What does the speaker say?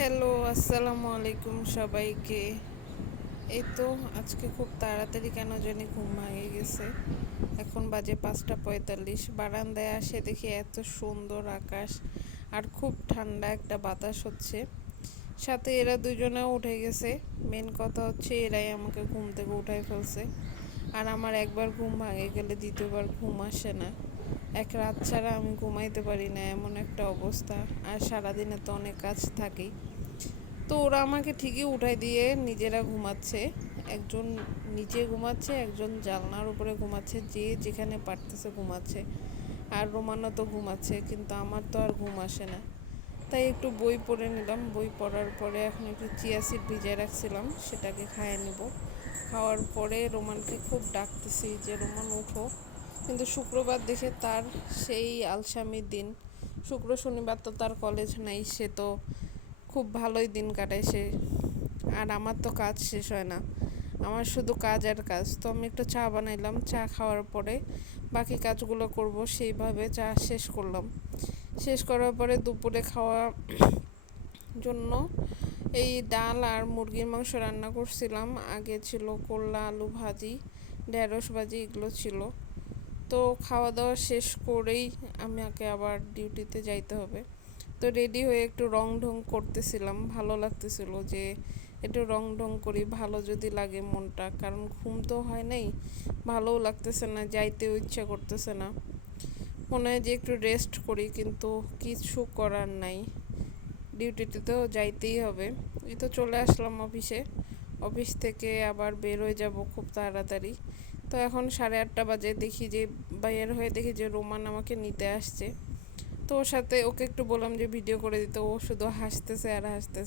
Hello, আসসালামু আলাইকুম সবাইকে। এই তো আজকে খুব তাড়াতাড়ি কেন জানি ঘুম ভেঙে গেছে। এখন বাজে 5:45। বারান্দায় আসে দেখি এত সুন্দর আকাশ আর খুব ঠান্ডা একটা বাতাস হচ্ছে। সাথে এরা দুজনেও উঠে গেছে। মেন কথা হচ্ছে এরাই আমাকে ঘুম থেকে উঠাই ফেলছে। আর আমার একবার ঘুম ভেঙে গেলে দ্বিতীয়বার ঘুম আসে না। এক রাত ছাড়া আমি ঘুমাইতে পারি না, এমন একটা অবস্থা। আর সারাদিনে তো অনেক কাজ থাকেই। তো ওরা আমাকে ঠিকই উঠাই দিয়ে নিজেরা ঘুমাচ্ছে। একজন নিচে ঘুমাচ্ছে, একজন জানলার উপরে ঘুমাচ্ছে, যে যেখানে পারতেছে ঘুমাচ্ছে। আর রোমানও তো ঘুমাচ্ছে, কিন্তু আমার তো আর ঘুম আসে না। তাই একটু বই পড়ে নিলাম। বই পড়ার পরে এখন একটু চিয়া সিড ভিজিয়ে রাখছিলাম, সেটাকে খাইয়ে নিব। খাওয়ার পরে রোমানকে খুব ডাকতেছি যে রোমান উঠো, কিন্তু শুক্রবার দেখে তার সেই আলসামির দিন। শুক্র শনিবার তো তার কলেজ নাই, সে তো খুব ভালোই দিন কাটায় সে। আর আমার তো কাজ শেষ হয় না, আমার শুধু কাজ আর কাজ। তো আমি একটু চা বানাইলাম, চা খাওয়ার পরে বাকি কাজগুলো করব, সেইভাবে চা শেষ করলাম। শেষ করার পরে দুপুরে খাওয়া জন্য এই ডাল আর মুরগির মাংস রান্না করছিলাম। আগে ছিল করলা আলু ভাজি, ঢেঁড়স ভাজি, এগুলো ছিল। তো খাওয়া দাওয়া শেষ করেই আমাকে আবার ডিউটিতে যাইতে হবে। তো রেডি হয়ে একটু রং ঢং করতেছিলাম, ভালো লাগতেছিল যে একটু রং ঢং করি, ভালো যদি লাগে মনটা। কারণ ঘুম তো হয় নাই, ভালোও লাগতেছে না, যাইতেও ইচ্ছা করতেছে না। মনে হয় যে একটু রেস্ট করি, কিন্তু কিছু করার নাই, ডিউটিতে তো যাইতেই হবে। এই তো চলে আসলাম অফিসে। অফিস থেকে আবার বের হয়ে যাব খুব তাড়াতাড়ি। তো এখন 8:30 বাজে, দেখি যে বাইরের হয়ে দেখি যে রোমান আমাকে নিতে আসছে। তো ওর সাথে ওকে একটু বললাম যে ভিডিও করে দিতে, ও শুধু হাসতেছে আর হাসতেছে।